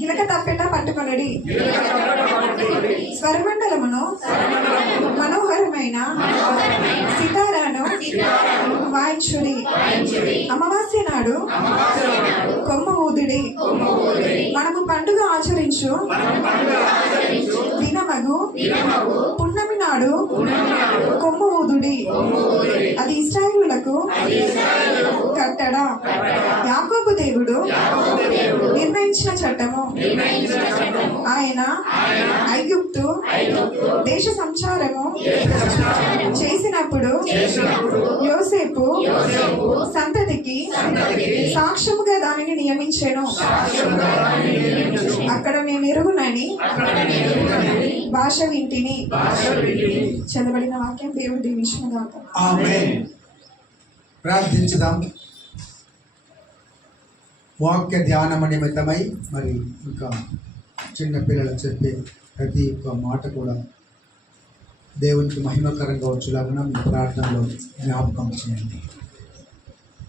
గిలక తప్పెట పట్టుకొనడి. స్వరమండలమును మనోహరమైన సితారాను వాయించుడి. అమావాస్య నాడు కొమ్మ ఊదుడి. మనము పండుగ ఆచరించు దినమగు పున్నమి నాడు కొమ్మ ఊదుడి. అది ఇశ్రాయేలులకు కట్టడ. యాకోబు దేవుడు నిర్ణయించిన చట్టము. ఆయన ఐగుప్తు దేశ సంచారము చేసినప్పుడు యోసేపు సంతతికి సాక్ష్యముగా దానిని నియమించెను. అక్కడ నేను ఎరుగునని భాష వింటిని. చదవబడిన వాక్యం దేవుడు దీవించును. ఆమేన్. ప్రార్థించుదాం. వాక్య ధ్యానము నిమిత్తమై మరి ఇంకా చిన్నపిల్లలు చెప్పే ప్రతి ఒక్క మాట కూడా దేవునికి మహిమకరంగా వచ్చేలాగా మీ ప్రార్థనలో జ్ఞాపకం చేయండి.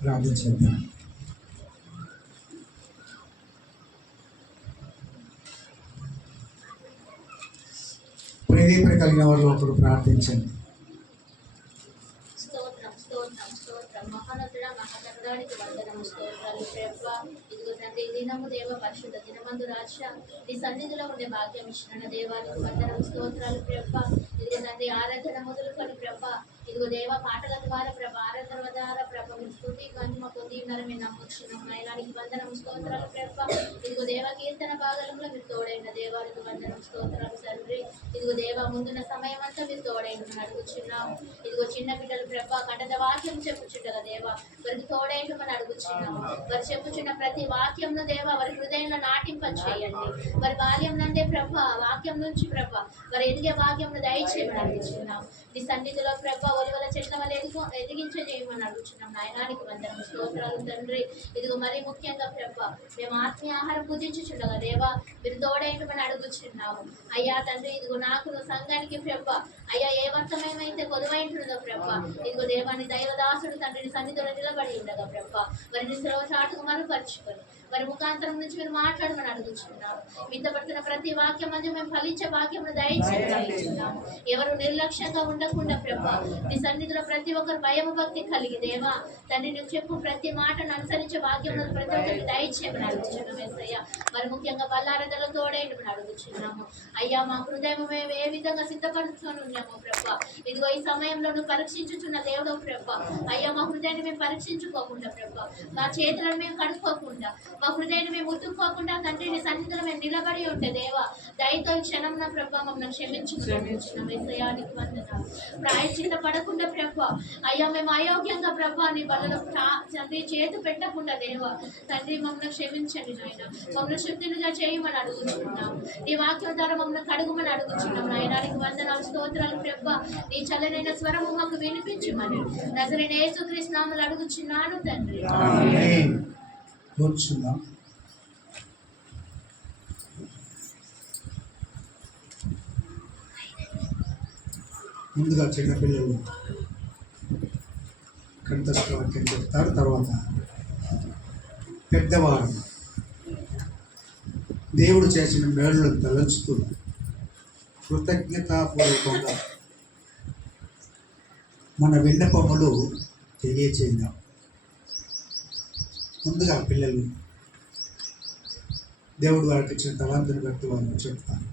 ప్రార్థించేద్దాం. ప్రేరేపణ కలిగిన వారు ఒకరు ప్రార్థించండి. మహానతుడ మహాతరుడానికి వందనము స్తోత్రాలు ప్రభువా. ఇదిగో తండ్రి దినము దేవ పరిశుద్ధ దినమందు రాజా నీ సన్నిధిలో ఉండే భాగ్యం ఇచ్చిన దేవానికి వందనము స్తోత్రాలు ప్రభువా. ఇదిగో తండ్రి ఆరాధన మొదలుకొని ప్రభా, ఇదిగో దేవ పాటల ద్వారా ప్రభ, ఆరాధన ద్వారా ప్రభ మీ స్తుతి మహిమ పొంది ఉన్నారని మేము నమ్ముచున్నాం. నాయనానికి వందనము స్తోత్రాలు ప్రభా. ఇదిగో దేవ కీర్తన భాగంలో మీరు తోడైన దేవానికి వందనము స్తోత్రాలు తండ్రి. ఇదిగో దేవ ముందున్న సమయం అంతా మీరు తోడైంటమని అడుగుచున్నాము. ఇదిగో చిన్న బిడ్డలు ప్రభా కంటద వాక్యం చెప్పుచుండగా దేవ వారికి తోడైంటమని అడుగుచున్నాము. వారు చెప్పుచున్న ప్రతి వాక్యంను దేవ వారి హృదయంలో నాటింప చేయండి. వారి బాల్యం నందే ప్రభ వాక్యం నుంచి ప్రభ వారు ఎదిగే భాగ్యంను దయచేయమని అడుగుచున్నాము. నీ సన్నిధిలో ప్రభ ఒలివల చెట్ల వల్ల ఎదిగించజేయమని అడుగుచున్నాం. నాయనానికి వందనము స్తోత్రాలు తండ్రి. ఇదిగో మరీ ముఖ్యంగా ప్రభ మేము ఆత్మీయ ఆహారం పూజించుచుండగా దేవా మీరు తోడైంటమని అడుగుచున్నాము. అయ్యా తండ్రి ఇదిగో నాకు సంఘానికి ప్రభ అయ్యా ఏ వర్తమేమైతే కొలువైంటుందో ప్రభ ఇదిగో దేవాన్ని దైవదాసుడు తండ్రిని సన్నిధిలో నిలబడి ఉండగా ప్రభ వారిని శ్రవ చాటుకు మరుపరుచుకొని వారి ముఖాంతరం నుంచి మీరు మాట్లాడమని అడుగుచున్నాము. మితపడుతున్న ప్రతి వాక్యం మధ్య మేము ఫలించే వాక్యమును దయచేస్తున్నాము. ఎవరు నిర్లక్ష్యంగా ఉండకుండా ప్రభ నీ సన్నిధిలో ప్రతి ఒక్కరు భయము భక్తి కలిగి దేవా తండ్రి నువ్వు చెప్పు ప్రతి మాటను అనుసరించే వాక్యములను ప్రతి ఒక్కరికి దయచేయమని అడుగుచున్నాము. ఏసయ్యా మరి ముఖ్యంగా బల్లారదలో తోడేయమని అడుగుచున్నాము. అయ్యా మా హృదయం మేము ఏ విధంగా సిద్ధపరుచుకొని ఉన్నాము ప్రభ ఇదిగో ఈ సమయంలో నువ్వు పరీక్షించుచున్న దేవుడు ప్రభ అయ్యా మా హృదయాన్ని మేము పరీక్షించుకోకుండా ప్రభ మా చేతులను మేము కడుక్కోకుండా మా హృదయాన్ని మేము ఉతుక్కోకుండా తండ్రిని సన్నిధిలో మేము నిలబడి ఉంటే దేవా దయతో క్షణంన ప్రభ మమ్మల్ని క్షమించుకున్నాం. ఏసయానికి వందనాలు. ప్రాయశ్చిత్త పడకుండా ప్రభ అయ్యా మేము అయోగ్యంగా ప్రభ నీ బలలో తండ్రి చేతు పెట్టకుండా దేవా తండ్రి మమ్మల్ని క్షమించండి నాయన. మమ్మల్ని శుద్ధినిగా చేయమని అడుగుచున్నాము. నీ వాక్యం ద్వారా మమ్మల్ని కడుగుమని అడుగుచున్నాం. నాయనానికి వందనాలు స్తోత్రాలు ప్రభ నీ చల్లనైన స్వరము మాకు వినిపించమని నజరేయుడైన యేసుక్రీస్తు నామములో అడుగుచున్నాను తండ్రి. కూర్చుందాం. ముందుగా చిన్నపిల్లలు కంఠస్థ వాక్యం చెప్తారు. తర్వాత పెద్దవారు దేవుడు చేసిన మేలులను తలంచుతూ కృతజ్ఞతాపూర్వకంగా మన విన్నపములు తెలియచేద్దాం. ముందుగా పిల్లలు దేవుడు వారికి ఇచ్చిన తలాంతుని బట్టి వారు చెప్తారు.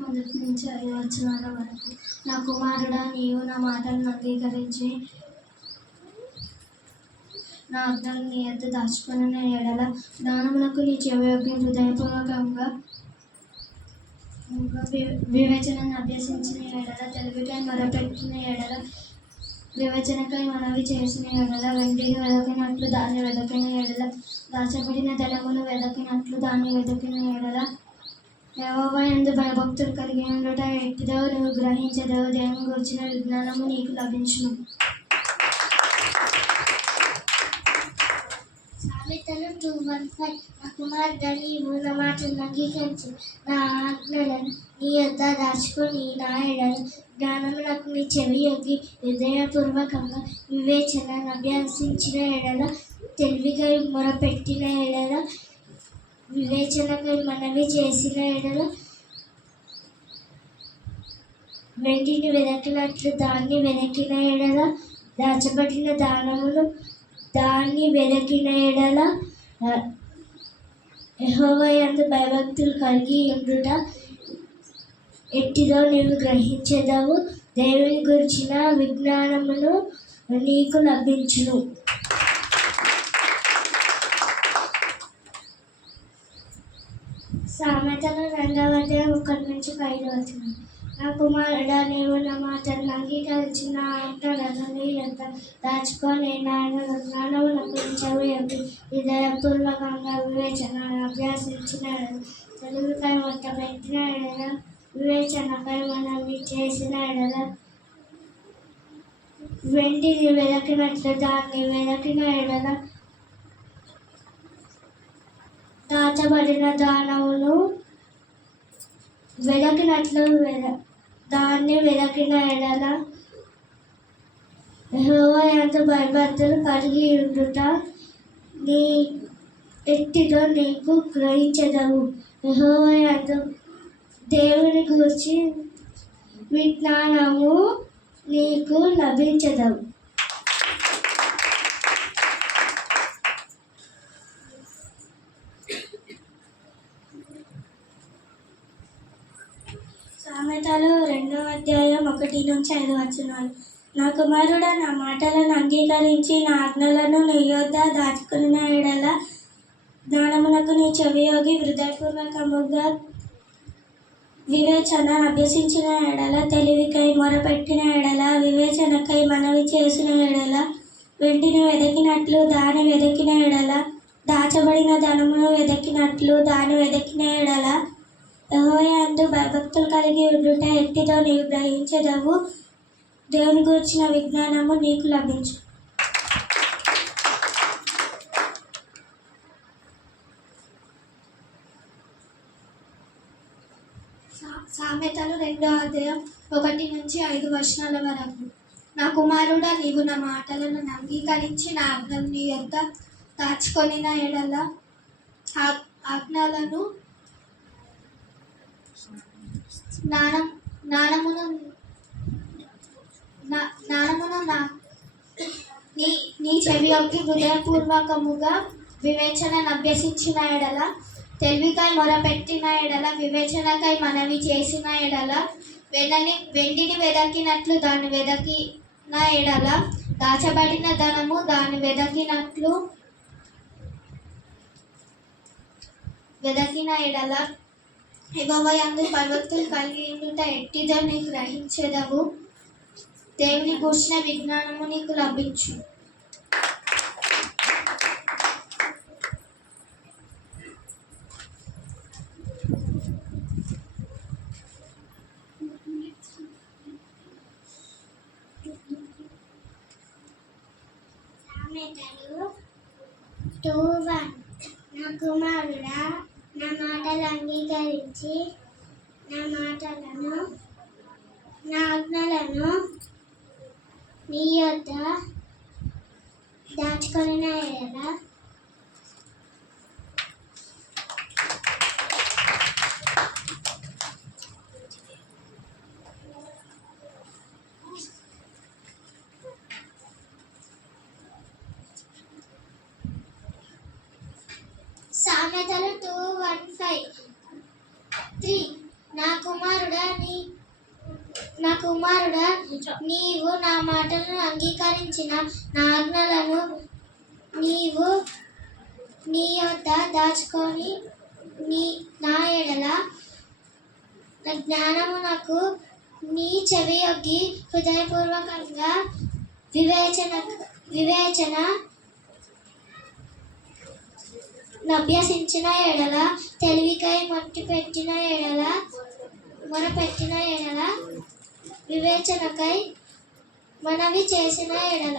మొదటి నుంచి 5 వచనాల వరకు. నా కుమారుడా నీవు నా మాటలను అంగీకరించి నా ఆజ్ఞలను నీ యొద్ద దాచుకొనిన ఎడల దానములకు నీ చెవియొగ్గి హృదయపూర్వకంగా వివేచనను అభ్యసించిన ఎడల తెలివికై మొరపెట్టిన ఎడల వివేచనకై మనవి చేసిన ఎడల వెండిని వెదకినట్లు దాన్ని వెదకిన ఎడల దాచబడిన ధనమును వెదకినట్లు దాన్ని వెదకిన ఎడల యెహోవా యందు భయభక్తులు కలిగి ఉండుట ఎట్టిదో నువ్వు గ్రహించదవు. దేవుని గురించిన విజ్ఞానము నీకు లభించును. సామెతలు 2:1-5 నా కుమారుడా నీవు నా మాటలను అంగీకరించి నా ఆజ్ఞలను నీ యొద్ద దాచుకొని నా ఎడల జ్ఞానమునకు నీ చెవి యొగ్గి హృదయపూర్వకంగా వివేచనను అభ్యసించిన ఎడల తెలివిగా మొరపెట్టిన ఎడల వివేచనకై మనవి చేసిన ఎడల వెండిని వెదకినట్లు దాన్ని వెదకిన ఎడల దాచబడిన దానమును దాన్ని వెదకిన ఎడల యెహోవా యందు భయభక్తులు కలిగి ఉండుట ఎట్టిదో నీవు గ్రహించెదవు. దేవుని గురించిన విజ్ఞానమును నీకు లభించును. సామెతలు 2:1-5 నా కుమారుడా నీవు నా మాటలను అంగీకరించి నా ఆజ్ఞలను నీ యొద్ద దాచుకొని నా జ్ఞానమునకు నీ చెవి యొగ్గి హృదయపూర్వకంగా వివేచనను అభ్యసించిన ఎడల తెలివికై మొట్టపెట్టిన ఎడల వివేచనకై మనవి చేసిన ఎడల వెండిని వెదకినట్లు దాన్ని వెదకిన ఎడల దాచబడిన దానమును వెదకినట్లు దాన్ని వెదకిన ఎడల యెహోవా యందు భయభక్తులు కలిగి ఉండుట నీ ఎట్టిదో నీకు గ్రహించదవు. యెహోవా యందు దేవుని గురించి విజ్ఞానము నీకు లభించదవు. సామెతలు 2:1-5 నా కుమారుడా నా మాటలను అంగీకరించి నా ఆజ్ఞలను నీ యొద్ద దాచుకున్న ఎడల జ్ఞానమునకు నీ చెవి యొగ్గి హృదయపూర్వకముగా వివేచన అభ్యసించిన ఎడల తెలివికై మొరపెట్టిన ఎడల వివేచనకై మనవి చేసిన ఎడల వెండిని వెదకినట్లు దాని వెదకిన ఎడల దాచబడిన ధనమును వెదకినట్లు దాని వెదకిన ఎడల యెహోవా యందు భయభక్తులు కలిగి ఉండుట ఎట్టిదో నీవు గ్రహించెదవు. దేవుని గురించిన విజ్ఞానము నీకు లభించు. సామెతలు 2:1-5 వరకు నా కుమారుడా నీవు నా మాటలను అంగీకరించి నా ఆజ్ఞలను నీ యొద్ద దాచుకొనిన ఎడల ఆజ్ఞలను జ్ఞానమును నీ చెవి యొగ్గి హృదయపూర్వకముగా వివేచనను అభ్యసించిన ఎడల తెలివికై మొరపెట్టిన ఎడల వివేచనకై మనవి చేసిన ఎడల వెండిని వెదకినట్లు దాన్ని వెదకిన ఎడల దాచబడిన ధనము దాన్ని వెదకిన ఎడల యెహోవా యందు భయభక్తులు కలిగి ఉండుట ఎట్టిదో నీకు గ్రహించెదవు. దేవుని కూర్చిన విజ్ఞానము నీకు లభించు. సామెతలు 2:1 నా కుమారుడా నా మాటలు అంగీకరించి నా ఆజ్ఞలను నీ యొద్ద దాచుకొనిన ఎడల సామెతలు 2:1-3 నా కుమారుడా నీవు నా మాటలను అంగీకరించిన నా ఆజ్ఞలను నీవు నీ యొద్ద దాచుకొని నా ఎడల జ్ఞానమునకు నీ చెవి యొగ్గి హృదయపూర్వకంగా అభ్యసించిన ఎడల తెలివికై మొరపెట్టిన ఎడల వివేచనకై మనవి చేసిన ఎడల.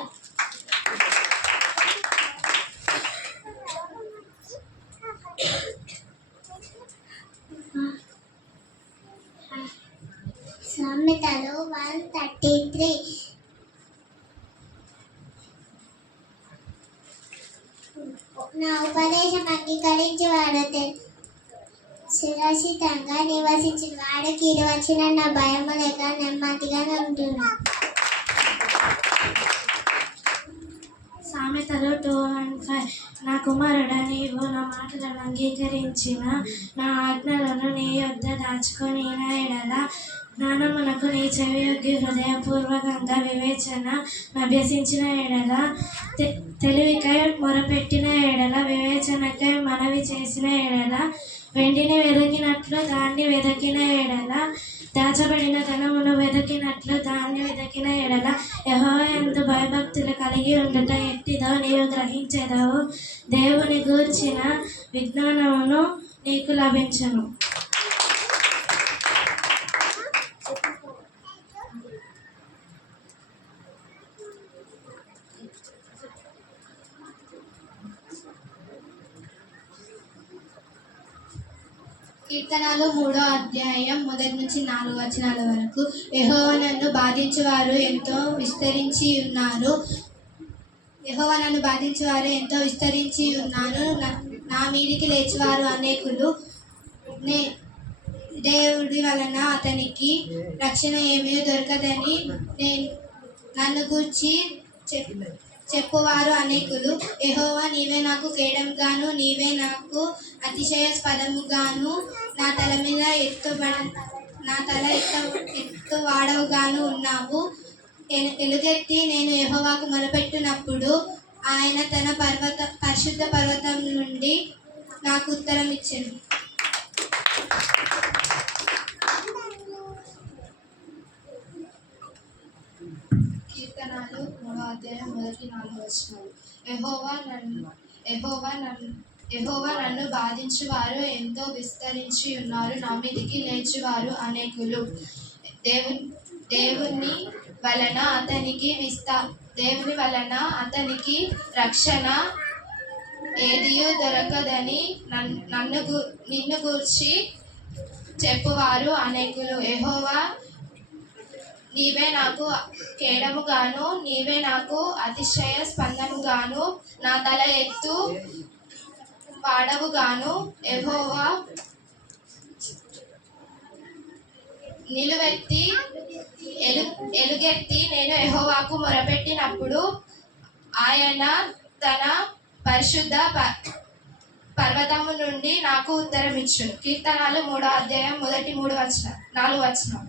సామెతలు 133. నా ఉపదేశం అంగీకరించి వాడు సురక్షితంగా నివసించిన వాడు కీడు వచ్చిన నా భయము లేక నెమ్మదిగా ఉంటున్నాను. సామెతలు 2:5. నా కుమారుడా, నీవు నా మాటలను అంగీకరించిన నా ఆజ్ఞలను నీ యొద్ద దాచుకొని ఎడల జ్ఞానమునకు నీ చెవియొగ్గి హృదయపూర్వకంగా వివేచన అభ్యసించిన ఎడల తెలివికై మొరపెట్టిన ఎడల వివేచనకై మనవి చేసిన ఎడల వెండిని వెదకినట్లు దాన్ని వెదకిన ఎడల దాచబడిన ధనమును వెదకినట్లు దాన్ని వెదకిన ఎడల యెహోవా యందు భయభక్తులు కలిగి ఉండుట ఎట్టిదో నీవు గ్రహించెదవు. దేవుని గూర్చిన విజ్ఞానమును నీకు లభించును. కీర్తనలు 3వ అధ్యాయం 1 నుంచి 4 వచనాల వరకు. యెహోవా నన్ను బాధించువారు ఎంతో విస్తరించి ఉన్నారు. నా మీదికి లేచివారు అనేకులు. దేవుడి వలన అతనికి రక్షణ ఏమీ దొరకదని నన్ను గూర్చి చెప్పువారు అనేకులు. యెహోవా, నీవే నాకు కేడంగాను, నీవే నాకు అతిశయాస్పదముగాను, నా తల ఎత్తువాడవుగాను ఉన్నావు. ఎలుగెత్తి నేను యెహోవాకు మొరపెట్టినప్పుడు ఆయన తన పరిశుద్ధ పర్వతం నుండి నాకు ఉత్తరం ఇచ్చెను. కీర్తనలు 3వ అధ్యాయం 1-4 వచనాలు. యెహోవా నన్ను బాధించువారు ఎంతో విస్తరించి ఉన్నారు. నా మీదికి లేచువారు అనేకులు. దేవుని వలన అతనికి రక్షణ ఏదియూ దొరకదని నిన్ను గూర్చి చెప్పువారు అనేకులు. యెహోవా, నీవే నాకు కేడముగాను, నీవే నాకు అతిశయ స్పందముగాను, నా తల ఎత్తు వాడవుగాను. యెహోవా, నిలువెత్తి ఎలుగెత్తి నేను యెహోవాకు మొరపెట్టినప్పుడు ఆయన తన పరిశుద్ధ పర్వతము నుండి నాకు ఉత్తరం ఇచ్చును. కీర్తనలు 3వ అధ్యాయం 1-4 వచనం.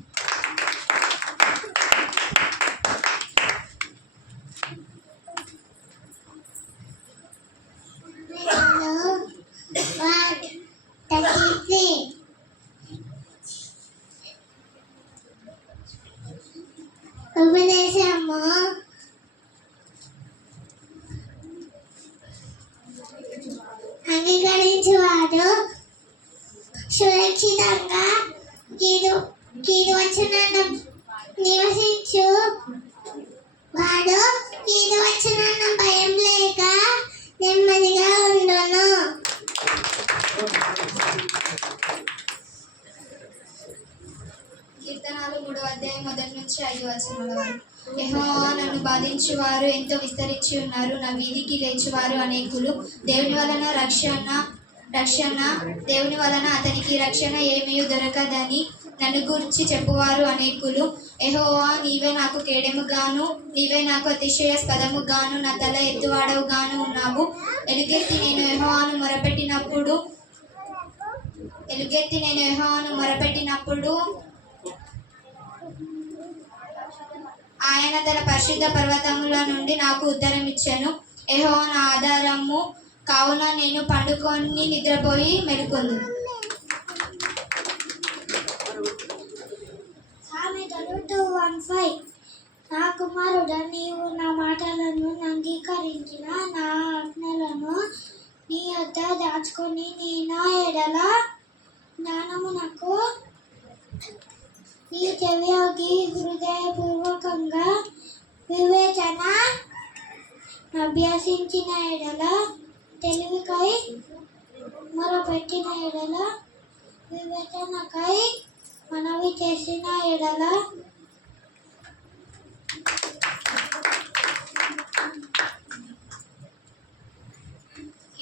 ఉపదేశము అంగీకరించువాడు సురక్షితంగా కీడు వచ్చిన నివసించు వాడు కీడు వచ్చిన భయం లేక నెమ్మదిగా ఉండును. కీర్తనలు 3వ అధ్యాయం 1-5 వచనాల వరకు. యెహోవా, నన్ను బాధించువారు ఎంతో విస్తరించి ఉన్నారు. నా వీధికి లేచువారు అనేకులు. దేవుని వలన అతనికి రక్షణ ఏమీ దొరకదని నన్ను గూర్చి చెప్పువారు అనేకులు. యెహోవా, నీవే నాకు కేడెముగాను, నీవే నాకు అతిశయాస్పదముగాను, నా తల ఎత్తువాడవుగాను ఉన్నావు. ఎలుగెత్తి నేను యెహోవాను మొరపెట్టినప్పుడు ఆయన తన పరిశుద్ధ పర్వతముల నుండి నాకు ఉత్తరం ఇచ్చెను. యెహోవా నా ఆధారము కావున నేను పండుకొని నిద్రపోయి మెలుకొందును. సామెతలు 2:1-5. నా కుమారుడా, నీవు నా మాటలను అంగీకరించిన నా ఆజ్ఞలను నీ యొద్ద దాచుకొని నీ నా ఎడల జ్ఞానమునకు నీ చెవియోగి హృదయపూర్వకంగా వివేచన అభ్యసించిన ఎడల తెలివికై మొరపెట్టిన ఎడల వివేచనకై మనవి చేసిన ఎడల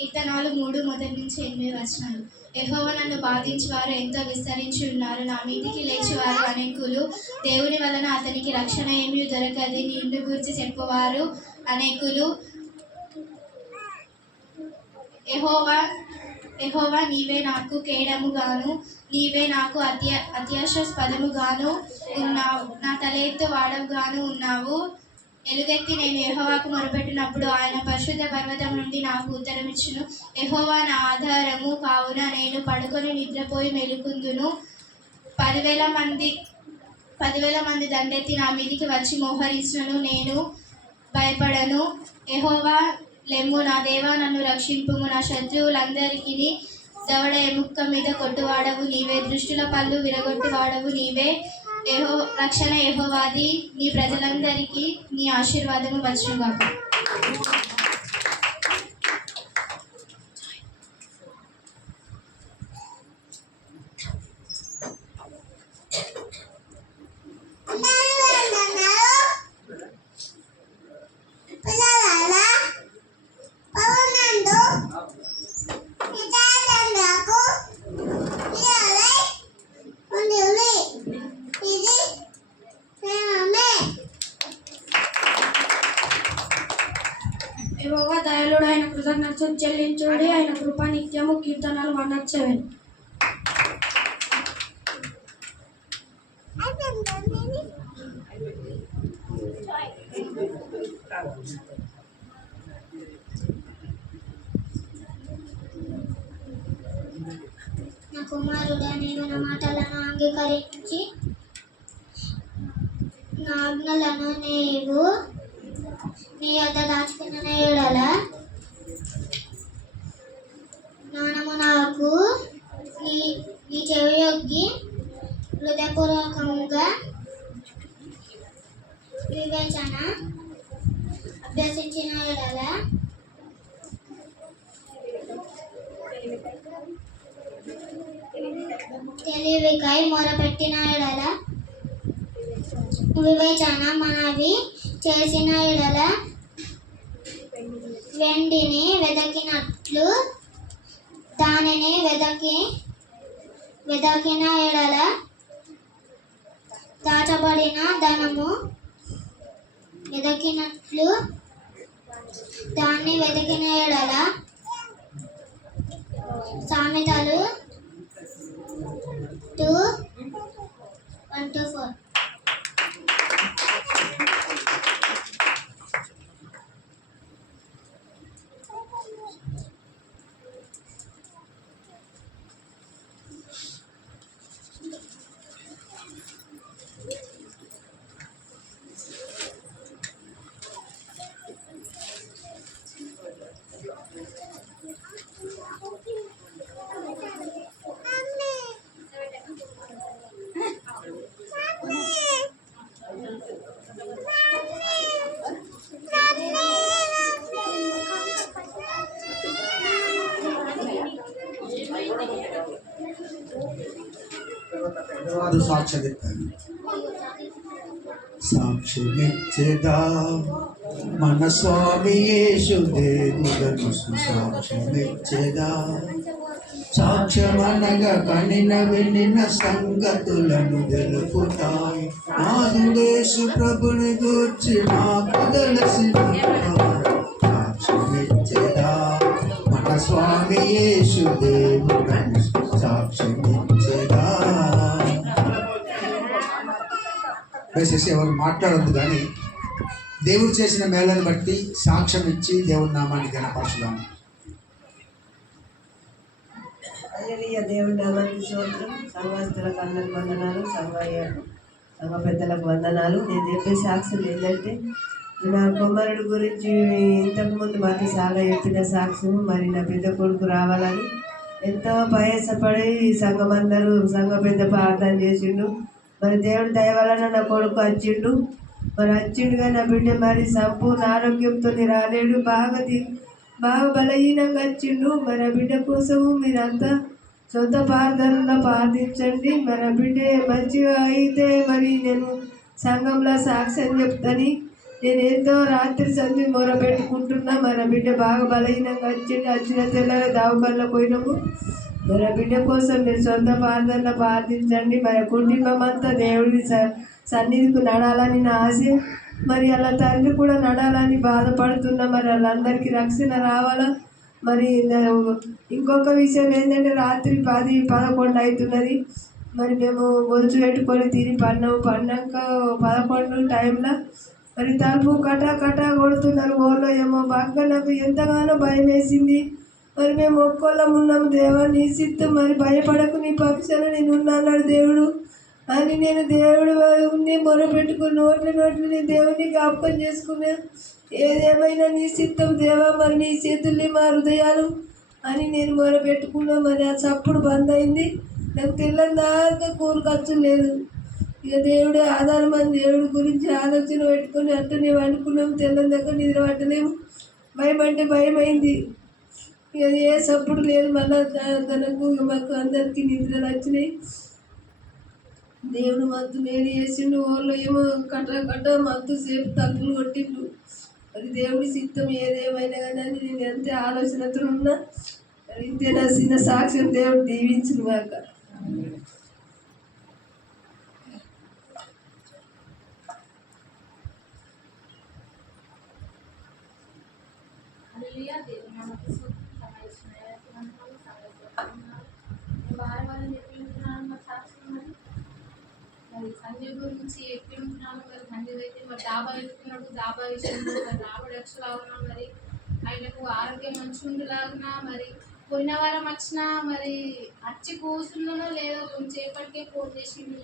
కీర్తనాలు 3:1-8 యెహోవా నన్ను బాధించువారు ఎంతో విస్తరించి ఉన్నారు. నా మీదికి లేచివారు అనేకులు. దేవుని వలన అతనికి రక్షణ ఏమీ దొరకది. నిన్ను గురించి చెప్పువారు అనేకులు. యెహోవా నీవే నాకు కేడముగాను, నీవే నాకు అత్యాశాస్పదముగాను ఉన్నావు. నా తల ఎత్తు వాడవుగాను ఉన్నావు. ఎలుగెత్తి నేను యెహోవాకు మొరపెట్టినప్పుడు ఆయన పరిశుద్ధ పర్వతం నుండి నాకు ఉత్తరమిచ్చును. యెహోవా నా ఆధారము కావున నేను పడుకొని నిద్రపోయి మెలుకుందును. 10,000 మంది దండెత్తి నా మీదికి వచ్చి మోహరించును, నేను భయపడను. యెహోవా లెమ్ము, నా దేవా నన్ను రక్షింపుము. నా శత్రువులందరికీ దవడ ఎముక మీద కొట్టువాడవు నీవే, దృష్టుల పళ్ళు విరగొట్టువాడవు నీవే. రక్షణ యెహోవాది, నీ ప్రజలందరికీ నీ ఆశీర్వాదము వచ్చుగాక. యెహోవా దయాళుడు, ఆయన కృతజ్ఞతలు చెల్లించుడి, ఆయన కృప నిత్యము. కీర్తనలు 107. నా కుమారుడా, నీవు నా మాటలను అంగీకరించి నా ఆజ్ఞలను నీవు నీ యొద్ద దాచుకున్న ఎడల జ్ఞానము నాకు నీ చెవియొగ్గి హృదయపూర్వకంగా వివేచన అభ్యసించిన ఎడల తెలివికై మొరపెట్టిన ఎడల వివేచన మనవి చేసిన ఎడల వెండిని వెదకినట్లు దానిని వెదకిన ఎడల దాచబడిన ధనము వెదకినట్లు దాన్ని వెతికిన ఎడల సామెతలు 2:1-4. సాక్ష్యమిచ్చేదా మన స్వామి యేసు దేవుడను సాక్ష్యమిచ్చేదా. సాక్ష్యమనగా కనిన వినిన సంగతులను తెలుపుతాయి. నాదుదేశు ప్రభుని గూర్చి నాకు తెలిసిన సాక్ష్యమిచ్చేదా మన స్వామి యేసు దేవుడను సాక్ష్యమిచ్చేదా. దయచేసి ఎవరు మాట్లాడద్దు, కానీ దేవుడు చేసిన మేళను బట్టి సాక్ష్యం ఇచ్చి దేవుని నామాన్ని ఘనపరచుదాం. హల్లెలూయా. దేవుని నామానికి స్తోత్రం. సంఘస్థులకు అందరికి వందనాలు, సంఘ పెద్దలకు వందనాలు. నేను చెప్పే సాక్ష్యం ఏంటంటే, నా కుమారుడు గురించి ఇంతకుముందు మాకు చాలా చెప్పిన సాక్ష్యం. మరి నా పెద్ద కొడుకు రావాలని ఎంతో ప్రయాసపడి సంఘ పెద్ద ప్రార్థన చేసిండు. మరి దేవుడి దయ వలన నా కొడుకు వచ్చిండు. మరి వచ్చిండుగా నా బిడ్డ మరి సంపూర్ణ ఆరోగ్యంతో రాలేడు, బాగా బలహీనంగా వచ్చిండు. మరి ఆ బిడ్డ కోసము మీరంతా సొంత ప్రార్థనలో ప్రార్థించండి. మరి ఆ బిడ్డ మంచిగా అయితే మరి నేను సంఘంలో సాక్ష్యం చెప్తాను. నేను ఎంతో రాత్రి సంధి మొరబెట్టుకుంటున్నా. మరి ఆ బిడ్డ బాగా బలహీనంగా వచ్చిండు. వచ్చిన తెల్లారి దావకాల్లో పోయినాము. మరి ఆ బిడ్డ కోసం మీరు సొంత ప్రార్థనలో ప్రార్థించండి. మరి కుటుంబం అంతా దేవుడి సన్నిధికి నడాలని నా ఆశ. మరి అలా తండ్రి కూడా నడాలని బాధపడుతున్నా. మరి వాళ్ళందరికీ రక్షణ రావాలా. మరి ఇంకొక విషయం ఏంటంటే రాత్రి 10-11 అవుతున్నది. మరి మేము గొలుసు పెట్టుకొని తిని పన్నాక 11 టైంలో మరి తలుపు కటా కొడుతున్నారు. ఊళ్ళో ఏమో బాగా నాకు ఎంతగానో భయం వేసింది. మరి మేము ఒక్కోళ్ళం ఉన్నాము. దేవా నీ సిద్ధం, మరి భయపడకు, నీ పక్షాన నేను ఉన్నా అన్నాడు దేవుడు అని నేను దేవుడు మొరపెట్టుకుని నోట్లు నీ దేవుడిని జ్ఞాపకం చేసుకున్నా. ఏదేమైనా నీ సిద్ధం దేవా, మరి నీ చేతుల్ని మా హృదయాలు అని నేను మొరపెట్టుకున్నా. మరి ఆ చప్పుడు బంద్ అయింది. నాకు తెల్లందాకా కూరకచ్చు లేదు. ఇక దేవుడే ఆధారం అని దేవుడి గురించి ఆలోచన పెట్టుకొని అట్టనే వండుకున్నాము. తెల్లందాకా నిద్ర పట్టలేము. భయం అంటే భయం అయింది. ఇక ఏ సప్పుడు లేదు. మళ్ళా తనకు మాకు అందరికీ నిద్రలు వచ్చినాయి. దేవుడు మత్తు మేలు చేసిండు. ఊళ్ళో ఏమో కట్ట మత్తు సేపు తప్పులు కొట్టిండు. అది దేవుడి సిద్ధం ఏదేమైనా కానీ అని నేను ఎంతే ఆలోచనతో ఉన్నా. ఇంతే నా చిన్న సాక్ష్యం. దేవుడు దీవించును గాక. మరి సంజయ్ గురించి చెప్పి ఉంటున్నాను. మరి సంజయ్ అయితే మరి డాబా ఎత్తుకున్నాడు. డాబా విషయంలో మరి డాబా రక్షలాగున్నా మరి ఆయనకు ఆరోగ్యం మంచిగా ఉండేలాగున్నా. మరి పోయిన వారం వచ్చినా మరి వచ్చి కూర్చున్నానో లేదో కొంచెంసేపటికే ఫోన్ చేసిండు.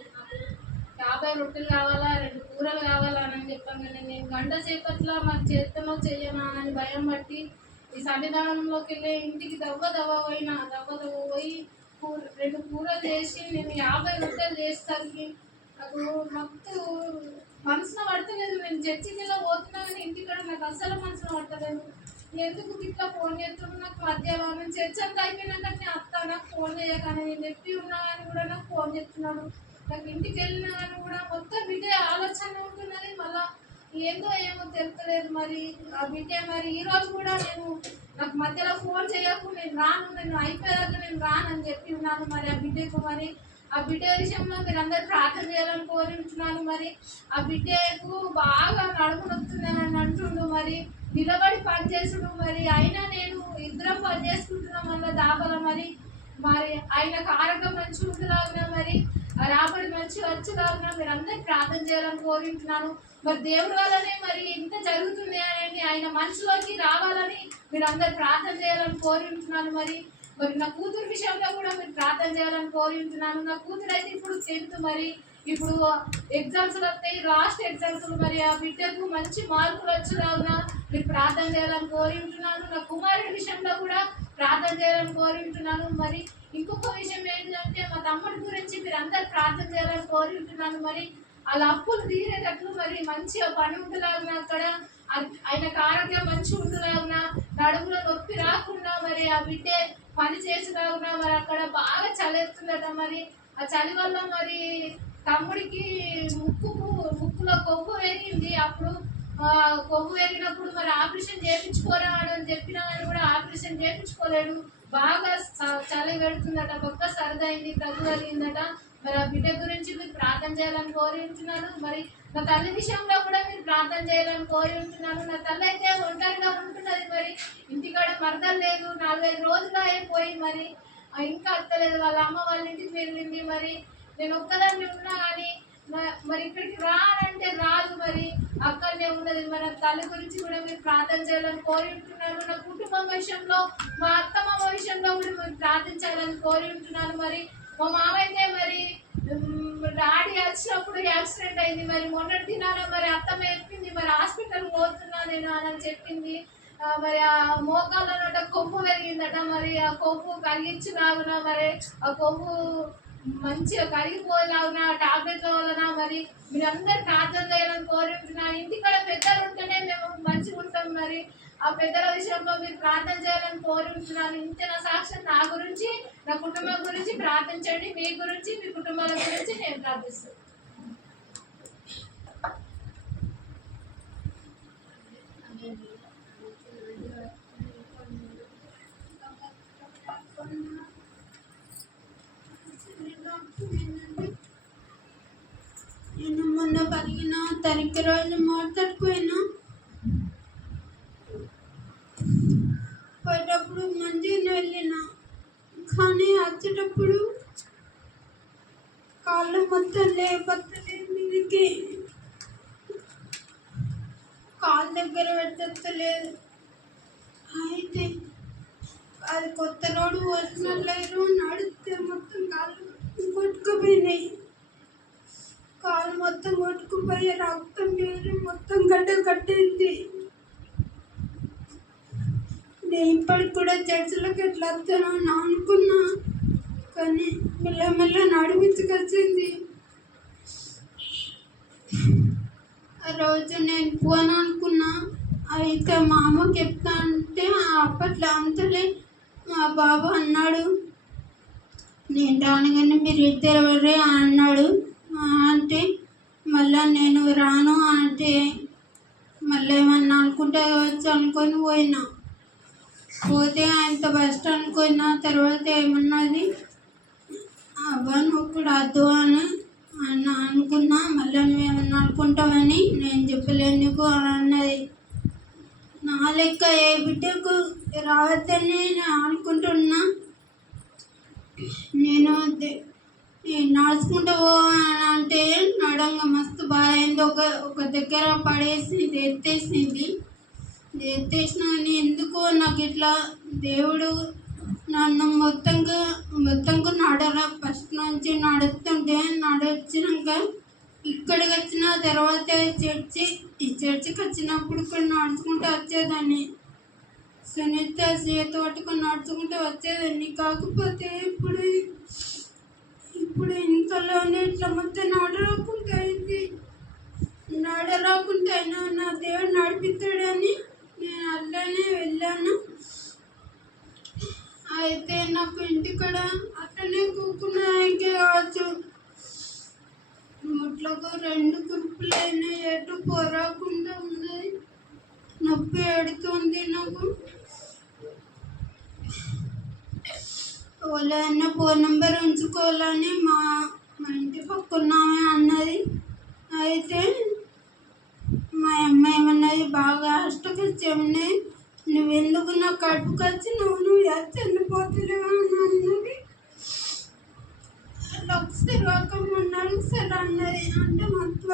నాకు 50 రొట్టెలు కావాలా, 2 కూరలు కావాలా అని చెప్పాను. నేను గంట సేపట్లో మాకు చేస్తానో చెయ్యనా అని భయం పట్టి ఈ సన్నిధానంలోకి వెళ్ళి ఇంటికి దవ్వ పోయి 2 కూరలు చేసి నేను 50 రొట్టెలు చేసేసరికి నాకు మత్తు మనసులో పడతలేదు. నేను చర్చిలో పోతున్నా కానీ ఇంటికాడ నాకు అస్సలు మనసులో పడతలేదు. ఎందుకు ఇట్లా ఫోన్ చేస్తున్నా? నాకు మధ్యాహ్నం చర్చ అంతా అయిపోయినాక నేను అత్త నాకు ఫోన్ చేయగానే నేను చెప్పి ఉన్నా కానీ కూడా నాకు ఫోన్ చేస్తున్నాడు. నాకు ఇంటికి వెళ్ళినా కానీ కూడా మొత్తం ఇదే ఆలోచన ఉంటున్నది. మళ్ళీ ఏందో ఏమో తెలుస్తలేదు. మరి ఆ బిడ్డ మరి ఈరోజు కూడా నాకు మధ్యలో ఫోన్ చేయకు, నేను అయిపోయాక నేను రానని చెప్పి ఉన్నాను. మరి ఆ బిడ్డకు మరి ఆ బిడ్డ విషయంలో మీరు అందరు ప్రార్థన చేయాలని కోరుతున్నాను. మరి ఆ బిడ్డకు బాగా నడుము నొస్తుందని అంటుండు. మరి నిలబడి పనిచేసుడు. మరి అయినా నేను ఇద్దరం పని చేసుకుంటున్నాం వల్ల దాబల మరి ఆయనకు ఆరోగ్యం మంచిగా ఉంటులాగునా, మరి రాబడి మంచిగా వచ్చేలాగునా మీరు అందరు ప్రార్థన చేయాలని కోరుతున్నాను. మరి దేవుడి వల్లనే మరి ఇంత జరుగుతుంది అని ఆయన మనసులోకి రావాలని మీరు అందరు ప్రార్థన చేయాలని కోరుతున్నాను. మరి నా కూతురు విషయంలో కూడా మీరు ప్రార్థన చేయాలని కోరుతున్నాను. నా కూతురు అయితే ఇప్పుడు 10th. మరి ఇప్పుడు ఎగ్జామ్స్ వస్తాయి, లాస్ట్ ఎగ్జామ్స్. మరి ఆ బిడ్డకు మంచి మార్కులు వచ్చేలాగా మీరు ప్రార్థన చేయాలని కోరుతున్నాను. నా కుమారుడి విషయంలో కూడా ప్రార్థన చేయాలని కోరుతున్నాను. మరి ఇంకొక విషయం ఏంటంటే మా తమ్ముడి గురించి మీరు అందరు ప్రార్థన చేయాలని కోరుతున్నాను. మరి వాళ్ళ అప్పులు తీరేటట్లు మరి మంచిగా పని ఉండేలాగా అక్కడ ఆయనకు ఆరోగ్యం మంచిగా ఉండేలాగా నడుములో నొప్పి రాకుండా మరి ఆ బిడ్డ పని చేసేలాగా మరి అక్కడ బాగా చలేస్తుందట. మరి ఆ చలి వల్ల మరి తమ్ముడికి ముక్కులో కొవ్వు వేరింది. అప్పుడు కొవ్వు వేరినప్పుడు మరి ఆపరేషన్ చేయించుకోరా అని చెప్పినా కానీ కూడా ఆపరేషన్ చేయించుకోలేడు. బాగా చలి పెడుతుందట, పక్క సరదైంది, తగ్గుదలిందట. మరి ఆ బిడ్డ గురించి మీరు ప్రార్థన చేయాలని కోరుతున్నాను. మరి నా తల్లి విషయంలో కూడా మీరు ప్రార్థన చేయాలని కోరుతున్నాను. నా తల్లి అయితే ఒంటరిగా ఉంటున్నది. మరి ఇంటికాడ మరదలు లేదు, 4-5 రోజులు అయిపోయి మరి ఇంకా అత్తలేదు. వాళ్ళ అమ్మ వాళ్ళ ఇంటికి వెళ్ళింది. మరి నేను ఒక్కదాన్ని ఉన్నా కానీ మరి ఇక్కడికి రానంటే రాదు. మరి అక్కడనే ఉన్నది. మన తల్లి గురించి కూడా మీరు ప్రార్థన చేయాలని కోరుతున్నాను. నా కుటుంబం విషయంలో, మా అత్తమ్మ విషయంలో కూడా మీరు ప్రార్థించాలని కోరుతున్నాను. మరి మా మామైతే మరి డాడీ వచ్చినప్పుడు యాక్సిడెంట్ అయింది. మరి మొన్నటి దినాన మరి అత్తమ్మ చెప్పింది మరి హాస్పిటల్ పోతున్నా నేను అని చెప్పింది. మరి ఆ మోకాళ్ళనట కొవ్వు పెరిగిందట. మరి ఆ కొవ్వు కరిగించినాగున మరి ఆ కొవ్వు మంచిగా కరిగిపోయేలాగున టాబ్లెట్ల వలన మరి మీరందరూ ప్రార్థన చేయాలని కోరుకుంటున్నాను. ఇంటికాడ పెద్దలు ఉంటేనే మేము మంచిగా ఉంటాం. మరి ఆ పెద్దల విషయంలో మీరు ప్రార్థన చేయాలని కోరుకుంటున్నాను. ఇంత నా సాక్ష్యం నా గురించి, నా కుటుంబం గురించి ప్రార్థించండి. మీ గురించి, మీ కుటుంబాల గురించి నేను ప్రార్థిస్తాను. నేను మొన్న 15వ తారీఖు రోజు మాట్లాడుకోయినా పోయేటప్పుడు మంచిగా వెళ్ళిన, కానీ వచ్చేటప్పుడు కాళ్ళు మొత్తం లేపత్తలే, మీదకి కాళ్ళ దగ్గర పెట్టలేదు. అయితే అది కొత్త రోడ్డు వస్తున్నట్లేరు, నడిస్తే మొత్తం కాళ్ళు కొట్టుకుపోయినాయి. కాలు మొత్తం కొట్టుకుపోయి రక్తం నీరు మొత్తం గడ్డ కట్టింది. నేను ఇప్పటికి కూడా చర్చిలోకి ఎట్లా వస్తానో అని అనుకున్నా, కానీ మెల్లమెల్ల నడిపించుకొచ్చింది. ఆ రోజు నేను పోను అనుకున్నా. అయితే మా అమ్మకి చెప్తా అంటే అప్పట్లో అంతలే మా బాబు అన్నాడు, నేను రానుగానే మీరు ఇద్దరు ఎవరే అన్నాడు. అంటే మళ్ళీ నేను రాను అంటే మళ్ళీ ఏమన్నా అనుకుంటే వచ్చి అనుకొని పోయినా. పోతే ఆయనతో బెస్ట్ అనుకున్నా. తర్వాత ఏమన్నది, అవ్వ నువ్వు కూడా వద్దు అని అనుకున్నా. మళ్ళీ నువ్వేమన్నా అనుకుంటావని నేను చెప్పలేను నీకు అని అన్నది. నా లెక్క ఏ బిడ్డకు రావద్దని నేను అనుకుంటున్నా. నేను నడుచుకుంటూ పో అని అంటే నడంగా మస్తు బాగా అయింది. ఒక దగ్గర పడేసింది, ఎత్తేసిన కానీ ఎందుకో నాకు ఇట్లా దేవుడు నన్ను మొత్తంగా నడరా. ఫస్ట్ నుంచి నడుస్తుంటే నడిచినాక ఇక్కడికి వచ్చిన తర్వాత ఈ చర్చికి వచ్చినప్పుడు కూడా నడుచుకుంటూ వచ్చేదాన్ని. సునీత చేత పట్టుకొని నడుచుకుంటూ వచ్చేదాన్ని. కాకపోతే ఇప్పుడు ఇంతలోనే ఇట్లా మొత్తం నడరాకుంటే అయింది. నడరాకుంటే అయినా నా దేవుడు నడిపిస్తాడని నేను అట్లానే వెళ్ళాను. అయితే నాకు ఇంటికాడ అట్లనే కూకున్నాకే కావచ్చు, ముట్లకు 2 కురుపులు అయినాయి. ఎటు పోరాకుండా ఉన్నాయి. నొప్పి ఎడుతుంది నాకు. వాళ్ళైనా ఫోన్ నెంబర్ ఉంచుకోవాలని మా ఇంటి పక్కన్నామే అన్నది. అయితే మా అమ్మ ఏమన్నది, బాగా అష్టకొచ్చేమన్నాయి, నువ్వెందుకు నా కడుపుకి వచ్చి నువ్వు చనిపోతలేవా అని అన్నది. అలా ఒకసారి మొన్న ఒకసారి అన్నది. అంటే మొత్తం